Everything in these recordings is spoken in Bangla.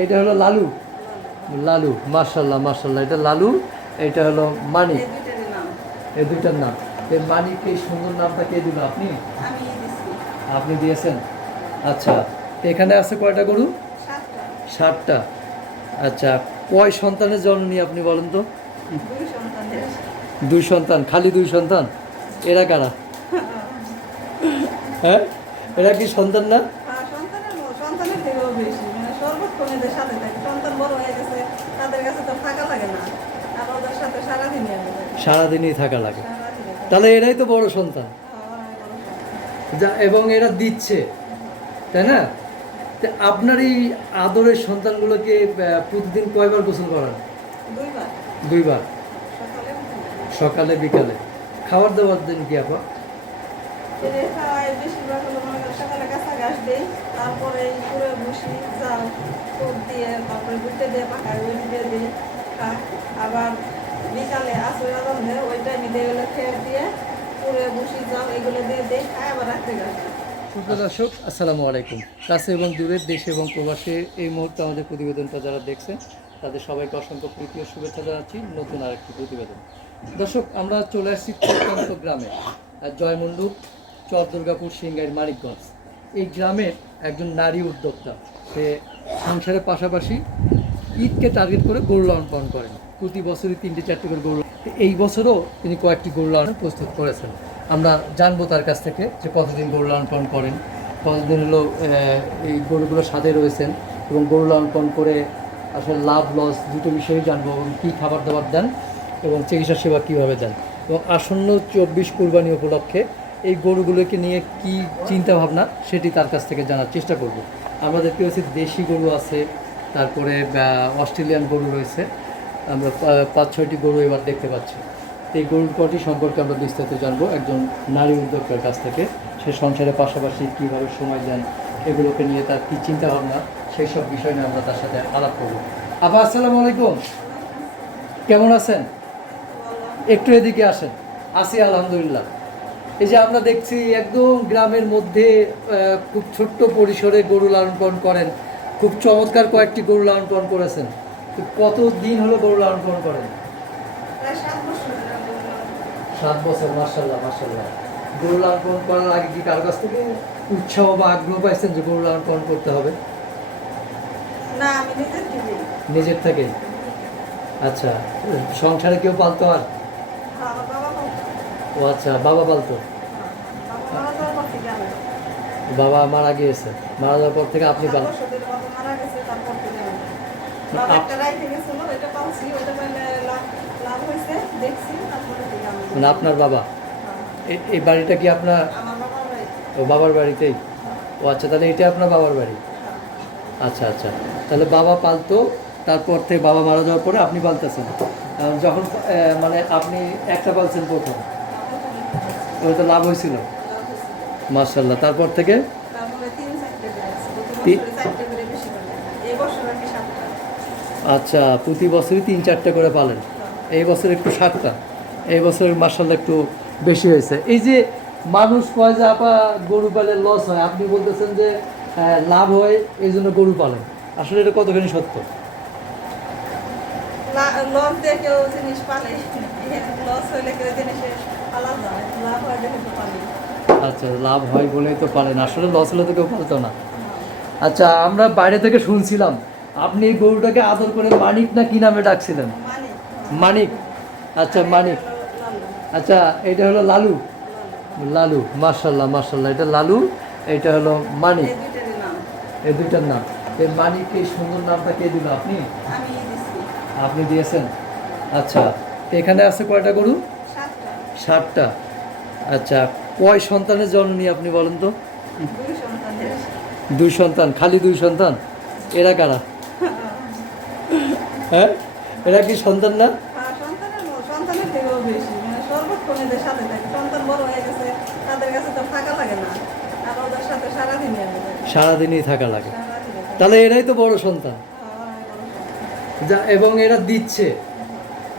এটা হলো লালু। লালু, মাশাল্লাহ মাশাল্লাহ, এটা লালু, এটা হলো মানিক। এই দুইটার নাম। এই মানিক, এই সুন্দর নামটা কে দিল? আপনি? আপনি দিয়েছেন? আচ্ছা, তো এখানে আছে কয়টা গরু? 7টা। আচ্ছা, কয় সন্তানের জন্ম নিয়ে আপনি বলেন তো? 2 সন্তান? খালি 2 সন্তান? এরা কারা? হ্যাঁ, এরা কি সন্তান না? সারাদিনই থাকা লাগে, তাহলে এরাই তো বড় সন্তান। যা, এবং এরা দিচ্ছে, তাই না? তো আপনার এই আদরের সন্তানগুলোকে প্রতিদিন কয়বার গোসল করান? 2বার। সকালে বিকালে। খাবার দাবার দিন কি আপা? তারপরে আবার বিকালে আসলে ওই টাইমে দিয়ে গেলে খেয়ে দিয়ে পুরে বসি জল এগুলো দিয়ে দিয়ে খায় আবার রাখতে গেছে। দর্শক, আসসালামু আলাইকুম। কাছে এবং দূরের দেশে এবং প্রবাসে এই মুহূর্তে আমাদের প্রতিবেদনটা যারা দেখছেন তাদের সবাইকে অসংখ্য প্রীতি ও শুভেচ্ছা জানাচ্ছি নতুন আরেকটি প্রতিবেদন। দর্শক, আমরা চলে আসছি প্রত্যন্ত গ্রামে, জয়মন্ডুপ, চর দুর্গাপুর, সিংগাইর, মানিকগঞ্জ। এই গ্রামের একজন নারী উদ্যোক্তা, সে সংসারের পাশাপাশি ঈদকে টার্গেট করে গরু লালন পালন করেন। প্রতি বছরই 3-4টি করে গরু, এই বছরও তিনি কয়েকটি গরু লালন প্রস্তুত করেছেন। আমরা জানবো তার কাছ থেকে যে কতদিন গরু লালন পালন করেন, কতদিন হলো এই গরুগুলো সাথে রয়েছেন, এবং গরু লালন পালন করে আসলে লাভ লস দুটো বিষয়েই জানবো, এবং কী খাবার দাবার দেন এবং চিকিৎসা সেবা কীভাবে দেন, এবং আসন্ন 24 কুরবানি উপলক্ষে এই গরুগুলোকে নিয়ে কী চিন্তা ভাবনা সেটি তার কাছ থেকে জানার চেষ্টা করব। আমাদের কি হচ্ছে, দেশি গরু আছে, তারপরে অস্ট্রেলিয়ান গরু রয়েছে, আমরা 5-6টি গরু এবার দেখতে পাচ্ছি। এই গরুর কটি সম্পর্কে আমরা বিস্তারিত জানবো একজন নারী উদ্যোক্তার কাছ থেকে। সে সংসারের পাশাপাশি কীভাবে সময় দেন, এগুলোকে নিয়ে তার কী চিন্তাভাবনা, সেই সব বিষয় নিয়ে আমরা তার সাথে আলাপ করবো। আপা, আসসালামু আলাইকুম, কেমন আছেন? একটু এদিকে আসেন। আছি আলহামদুলিল্লাহ। এই যে আমরা দেখছি একদম গ্রামের মধ্যে খুব ছোট্ট পরিসরে গরু লালন পালন করেন, খুব চমৎকার কয়েকটি গরু লালন পালন করেছেন। কত দিন হলো গরু লালন পালন করেন? 7 বছর। মাশাআল্লাহ মাশাআল্লাহ। গরু লালন পালন করার আগে কি কারো কাছ থেকে উৎসাহ বা আগ্রহ পাইছেন যে গরু লালন পালন করতে হবে? না, আমি নিজের থেকে। আচ্ছা, সংসারে কেউ পালতো? আর ও আচ্ছা, বাবা পালতো। বাবা মারা গিয়েছে, মারা যাওয়ার পর থেকে আপনি পাল। মানে আপনার বাবা, এই বাড়িটা কি আপনার? ও বাবার বাড়িতেই। ও আচ্ছা, তাহলে এটা আপনার বাবার বাড়ি। আচ্ছা আচ্ছা, তাহলে বাবা পালতো, তারপর থেকে বাবা মারা যাওয়ার পরে আপনি পালতেছেন। যখন মানে আপনি একটা পালছেন প্রথম, ওটা তো লাভ হয়েছিল মাশাআল্লাহ। তারপর থেকে আচ্ছা, প্রতি বছরই 3-4টে করে পালেন, এই বছর একটু 7টা, এই বছর মাশাআল্লাহ একটু বেশি হয়েছে। এই যে মানুষ কয় যে আপা গরু পালে লস হয়, আপনি বলতেছেন যে লাভ হয় এই জন্য গরু পালেন, আসলে এটা কতখানি সত্য? লস দিয়ে কেউ জিনিস পালে, লস হইলে কেউ জিনিসে আলাদা, লাভ হয় দেখে তো পালে। আচ্ছা, লাভ হয় বলেই তো পালেন, আসলে লস হলে তো কেউ পালতো না। আচ্ছা, আমরা বাইরে থেকে শুনছিলাম আপনি এই গরুটাকে আদর করে মানিক না কি নামে ডাকছিলেন? মানিক। আচ্ছা, মানিক। আচ্ছা, এটা হলো লালু। লালু, মাশাল্লাহ মাশাল্লাহ, এটা লালু, এটা হলো মানিক। এই দুইটার নাম। এই মানিক, এই সুন্দর নামটা কে দিল? আপনি? আপনি দিয়েছেন? আচ্ছা, তো এখানে আছে কয়টা গরু? 7টা। আচ্ছা, কয় সন্তানের জন্ম নিয়ে আপনি বলেন তো? 2 সন্তান? খালি 2 সন্তান? এরা কারা? হ্যাঁ, এরা কি সন্তান না? সারাদিনই থাকা লাগে, তাহলে এরাই তো বড় সন্তান। যা, এবং এরা দিচ্ছে,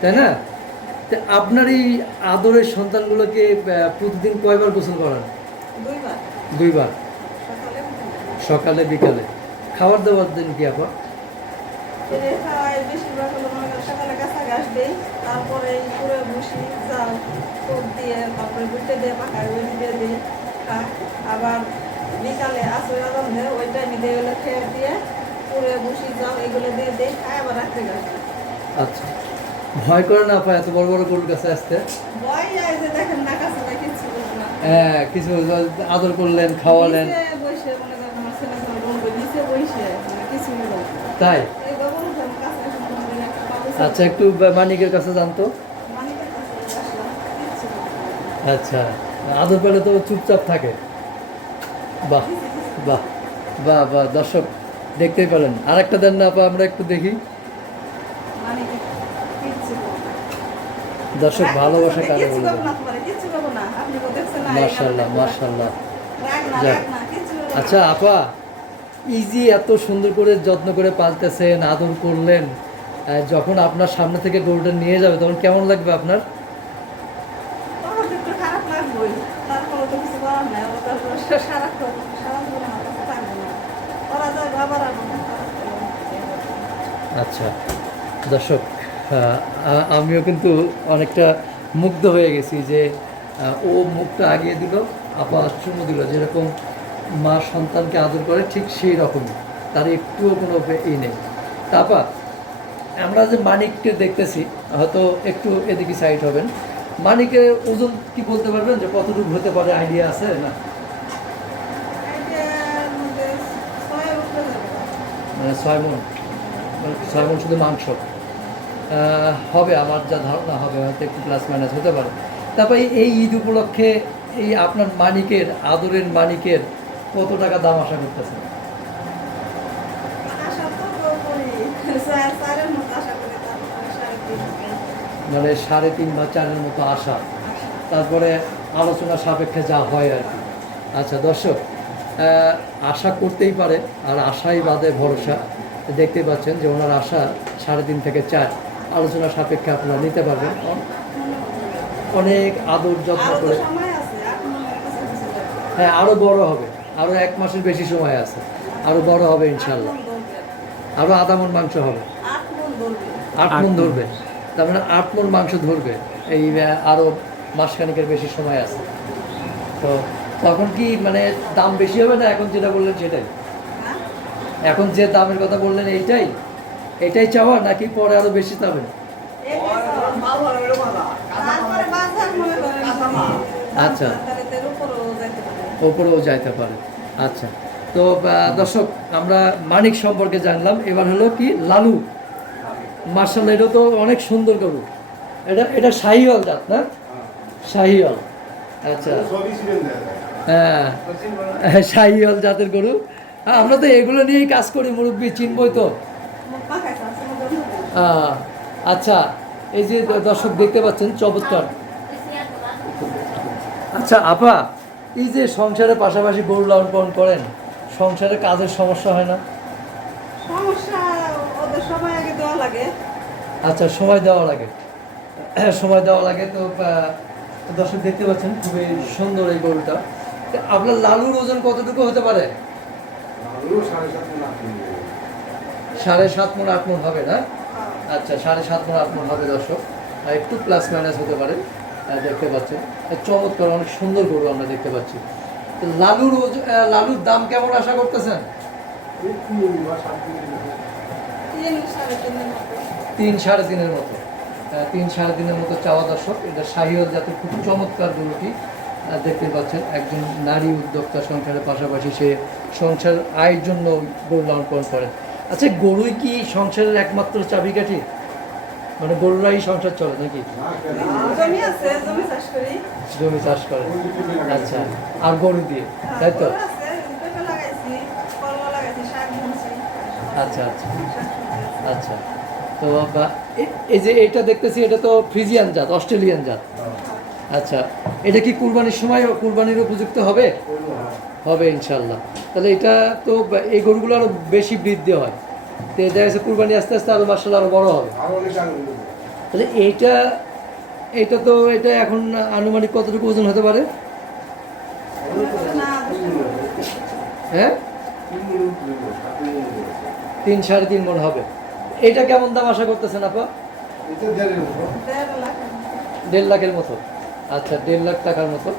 তাই না? তো আপনার এই আদরের সন্তানগুলোকে প্রতিদিন কয়বার গোসল করান? 2বার। সকালে বিকালে। খাবার দাবার দিন কি আপা? এটা খাওয়াই বেশিরভাগ হলো মনে করেন সকালে কাঁচা ঘাস দিই, তারপরে এই পুরো ভুসি চাল কোপ দিয়ে তারপরে গুটে দিয়ে পাকায় ওই দিয়ে দিই খায়। আবার বিকালে আসলে আদান দেয় ওই টাইমে দিয়ে গেলে খেয়ে দিয়ে পুরো ভুসি চাল এগুলো দিয়ে দিই খায়, আবার রাত্রে ঘাস দিই। আচ্ছা, ভয় করে না পায় এত বড় বড় গরুর কাছে আসতে? ভয় যায় যে দেখেন না কাছে না কিচ্ছু বলবো না। হ্যাঁ, কিছু আদর করলেন, খাওয়ালেন, নিচে বসে মনে করেন আমার ছেলে ছেলে বলবো নিচে বসে মানে কিছু বলবো না। তাই? এই বাবু আমার কাছে এসে কোনোদিন একটা বাবু ছিল। আচ্ছা, একটু মানিকের কাছে জানতো। মানিকের কাছে আসলাম, কিচ্ছু বলবো না। আচ্ছা, আদর পেলে তো চুপচাপ থাকে। বাহ বাহ বাহ বাহ, দর্শক দেখতেই পেলেন। আর একটা দেন না আপা, আমরা একটু দেখি। মানে কিচ্ছু বলবো না। দর্শক ভালোবাসা কারে কিচ্ছু বলবো? বলবো না তোমারে, কিচ্ছু বলবো না। আপনি তো দেখছেন না, এই মাশাআল্লাহ কারণে মাশাআল্লাহ। রাগ না, যাক। রাগ না, কিচ্ছু বলবো না। আচ্ছা আপা, ইজি এত সুন্দর করে যত্ন করে পালতেছেন, আদর করলেন, যখন আপনার সামনে থেকে গরুটা নিয়ে যাবে তখন কেমন লাগবে আপনার? তখন তো একটু খারাপ লাগবেই, তারপরে তো কিছু করার নাই। ওরা তারপরে সারাক্ষণ সারা জীবন আমার কাছে থাকবে না। ওরা যায় আবার আসবে না, খারাপ করবে। আচ্ছা দর্শক, আমিও কিন্তু অনেকটা মুগ্ধ হয়ে গেছি যে ও মুখটা আগিয়ে দিল, আপা চুমু দিল, যেরকম মা সন্তানকে আদর করে ঠিক সেই রকমই, তার একটুও কোনো ই নেই। তা আপা, আমরা যে মানিককে দেখতেছি, হয়তো একটু এদিকে সাইড হবেন, মানিকের ওজন কি বলতে পারবেন যে কতটুকু হতে পারে, আইডিয়া আছে না? এটার মধ্যে ছয়ের উপরে যাবে। মানে 6 মণ, মানে 6 মণ শুধু মাংস হবে আমার যা ধারণা, হবে হয়তো একটু প্লাস মাইনাস হতে পারে। তারপরে এই ঈদ উপলক্ষে এই আপনার মানিকের, আদরের মানিকের কত টাকা দাম আশা করতেছেন? আশা তো করি, চারের মতো আশা করি, তারপরে 3.5 মানে 3.5 বা 4-এর মতো আশা, তারপরে আলোচনা সাপেক্ষে যা হয় আর কি। আচ্ছা দর্শক, আশা করতেই পারে, আর আশাই বাদে ভরসা। দেখতেই পাচ্ছেন যে ওনার আশা 3.5 থেকে 4, আলোচনা সাপেক্ষে আপনারা নিতে পারবেন। অনেক আদর যত্ন আরো তো করে। সময় আছে, 8 মনের কাছাকাছি যাবে। হ্যাঁ, আরও বড় হবে, আরও 1 মাসের বেশি সময় আছে, আরও বড় হবে ইনশাল্লাহ, 8 মণ ধরবে। আরও আধা মণ মাংস হবে। 8 মণ ধরবে। 8 মণ ধরবে, তার মানে 8 মণ মাংস ধরবে। এই আরও মাসখানিকের বেশি সময় আছে। তো তখন কি মানে দাম বেশি হবে না এখন যেটা বললেন সেটাই? হ্যাঁ? এখন যে দামের কথা বললেন এইটাই, এটাই চাওয়া নাকি পরে আরও বেশি চাবেন? তারপরে বাজার মনে করেন আচ্ছা। তারিখের উপরেও যেতে পারে। ওপরেও যাইতে পারে। আচ্ছা, তো দর্শক, আমরা মানিক সম্পর্কে জানলাম। এবার হলো কি লালু, মার্শাল্লাহ, এটা তো অনেক সুন্দর গরু। এটা এটা শাহিওয়াল জাত না? শাহিওয়াল। আচ্ছা, হ্যাঁ, শাহিওয়াল জাতের গরু। আমরা তো এগুলো নিয়েই কাজ করি, মুরব্বী চিনবই তো। মুখ পাকাইছে, আছে মধ্যে মধ্যে। আচ্ছা, এই যে দর্শক দেখতে পাচ্ছেন চমৎকার। আচ্ছা আপা, এই যে সংসারের পাশাপাশি গরু লালন পালন করেন, সংসারে কাজের সমস্যা হয় না? সমস্যা ওদের সময় আগে দেওয়া লাগে। আচ্ছা, সময় দেওয়া লাগে, সময় দেওয়া লাগে। তো দর্শক দেখতে পাচ্ছেন খুবই সুন্দর এই গরুটা। তো আপনার লালুর ওজন কতটুকু হতে পারে? 7.5 মণ 8 মণ হবে না? আচ্ছা, 7.5 মণ 8 মণ হবে দর্শক, আর একটু প্লাস মাইনাস হতে পারে। দেখতে পাচ্ছেন চমৎকার, অনেক সুন্দর গরু আমরা দেখতে পাচ্ছি। তো লালুর দাম কেমন আশা করতেছেন? 3-3.5 মতো। 3-3.5-এর মতো, 3-3.5-এর মতো চাওয়া দর্শক। এটা শাহিওয়াল জাতের খুব চমৎকার গরুটি। দেখতে পাচ্ছেন একজন নারী উদ্যোক্তা, সংসারের পাশাপাশি সে সংসার আয়ের জন্য গরু লালন পালন করে। আচ্ছা, গরুই কি সংসারের একমাত্র চাবিকাঠি? মানে গরুরাই সংসার চলে নাকি? জমি আছে, জমি চাষ করি। জমি চাষ করে, আচ্ছা, আর গরু দিয়ে, তাই তো? গরু আছে, পেঁপে লাগাইছি, করলা লাগাইছি, শাক বুনছি। আচ্ছা আচ্ছা আচ্ছা। তো এই যে এটা দেখতেছি, এটা তো ফ্রিজিয়ান জাত, অস্ট্রেলিয়ান জাত। আচ্ছা, এটা কি কুরবানির সময় কুরবানির উপযুক্ত হবে? হবে ইনশাল্লাহ। তাহলে এটা তো এই গরুগুলো আরও বেশি বৃদ্ধি হয়, তো এটা হচ্ছে কুরবানি আস্তে আস্তে আরও মার্শাল্লাহ আরও বড় হবে। তাহলে এটা তো এটা এখন আনুমানিক কতটুকু ওজন হতে পারে? না, হ্যাঁ, 3-3.5 মণ হবে। এটা কেমন দাম আশা করতেছেন আপা? এটা দেড়ের মতো। 1.5 লাখ। 1.5 লাখের মতো। আচ্ছা, 1.5 লাখ টাকার মতো।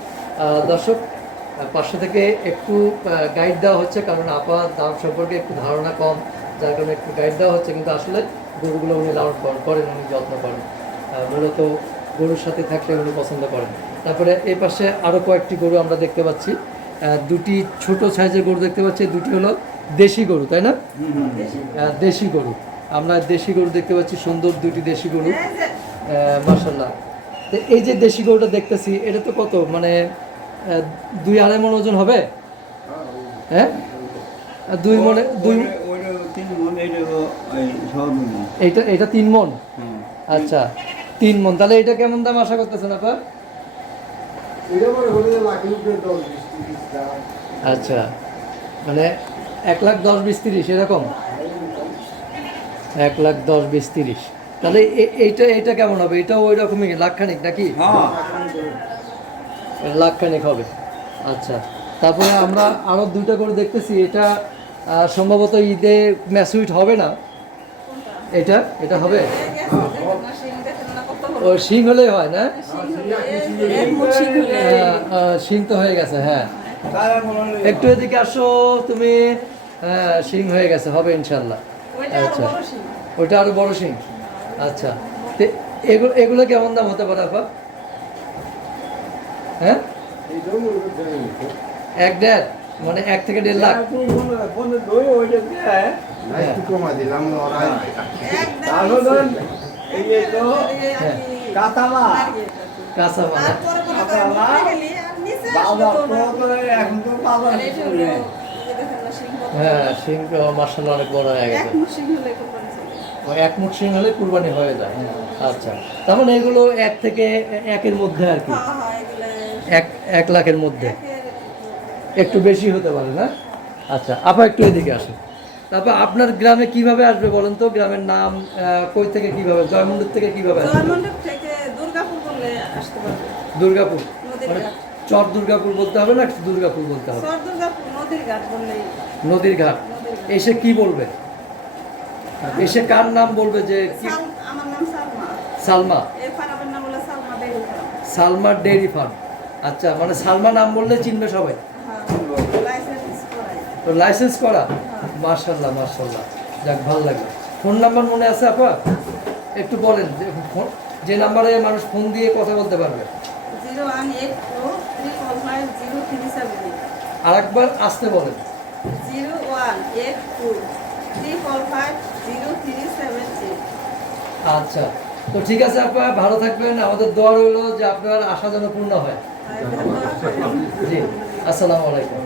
দর্শক, পাশে থেকে একটু গাইড দেওয়া হচ্ছে, কারণ আপা দাম সম্পর্কে একটু ধারণা কম, যার কারণে একটু গাইড দেওয়া হচ্ছে। কিন্তু আসলে গরুগুলো উনি লালন পালন করেন, উনি যত্ন করেন, মূলত গরুর সাথে থাকতে উনি পছন্দ করেন। তারপরে এই পাশে আরও কয়েকটি গরু আমরা দেখতে পাচ্ছি। দুটি ছোট সাইজের গরু দেখতে পাচ্ছি, দুটি হলো দেশি গরু, তাই না? দেশি গরু, আমরা দেশি গরু দেখতে পাচ্ছি, সুন্দর দুটি দেশি গরু, এই যে মাশাল্লাহ। তো এই যে দেশি গরুটা দেখতেছি, এটা তো কত, মানে 2-2.5 মণ ওজন হবে? হ্যাঁ, 2 মণে, এটা 3 মণ। আচ্ছা, 3 মণ। তাহলে এটা কেমন দাম আশা করতেছেন আপা? এটা মনে হলো যে লাখের উপরে 10-20 দাম। আচ্ছা, মানে 1,10,20,30 এরকম, 1,10,20,30। তাহলে এইটা কেমন হবে? এটাও ওই রকমই লাখখানিক নাকি? লাখখানিক হবে। আচ্ছা, তারপরে আমরা আরও 2টা করে দেখতেছি। এটা সম্ভবত ঈদে ম্যাচুইট হবে না। কোনটা? এটা হবে? এই গেছে, দেখেন না, শিং দেখেন না কত বড়। ও শিং হলেই হয় না? শিং হলে, এক মুঠ শিং হলে। শিং তো হয়ে গেছে, হ্যাঁ। একটু এদিকে আসো তুমি। হ্যাঁ, শিং হয়ে গেছে, হবে ইনশাল্লাহ। ওইটা আরো আচ্ছা, বড় শিং। ওইটা আরো বড় শিং। আচ্ছা, তো এগুলো কেমন দাম হতে পারে আপা? হ্যাঁ, এইটাও মনে হলো দেড়ের মতো। 1.5, মানে 1 থেকে 1.5 লাখ। না, একটু কমা দিলাম, ওরা একদম এই তো হ্যাঁ। কাতালা কাঁচা মানে তারপরে মনে করেন উপরে গেলে আর নিচে আসলে বাবা তো না। তো এখন তো বাবা আর এটা হলো, এই যে দেখেন না, শিং কত বড়। হ্যাঁ, শিং তো মার্শাল্লাহ অনেক বড় হয়ে এক গেছে। মুঠ শিং হলে কোরবানি চলে। ও 1 মুঠ শিং হলে কুরবানি হয়ে যায়। আচ্ছা, তার মানে এগুলো 1 থেকে 1-এর মধ্যে আর কি, হ্যাঁ, হ্যাঁ, এগুলো 1 লাখের মধ্যে, একের একটু বেশি হতে পারে না? আচ্ছা আপা, একটু এদিকে আসুন। তারপর আপনার গ্রামে কিভাবে আসবে বলেন তো? গ্রামের নাম কই থেকে কিভাবে, জয়মন্দির থেকে কিভাবে আসবে? জয়মন্ডপ থেকে দুর্গাপুর বললে আসতে পারবে। দুর্গাপুর, নদীর মানে ঘাট। চর দুর্গাপুর বলতে হবে না দুর্গাপুর বলতে হবে? সর দুর্গাপুর নদীর ঘাট বললেই। নদীর ঘাট। নদীর ঘাট। এসে কি বলবে? এসে কার নাম বলবে যে কি? আমার নাম সালমা। সালমা। এই ফার্মের নাম হলো Salma dairy farm. Salma dairy farm. আচ্ছা, মানে সালমা নাম বললে চিনবে সবাই? হ্যাঁ, লাইসেন্স করাই। তো লাইসেন্স করা? হ্যাঁ। মাশাল্লাহ মাশাল্লাহ, যাক ভালো লাগলো। ফোন নাম্বার মনে আছে আপা? একটু বলেন, যে নাম্বারে মানুষ ফোন দিয়ে কথা বলতে পারবে। 01823550378। আরেকবার আসতে বলেন। 01823550378। আচ্ছা, তো ঠিক আছে আপা, ভালো থাকবেন। আমাদের দোয়া রইলো যে আপনার আশা যেন পূর্ণ হয়। আর এটা তো জি, আসসালামু আলাইকুম।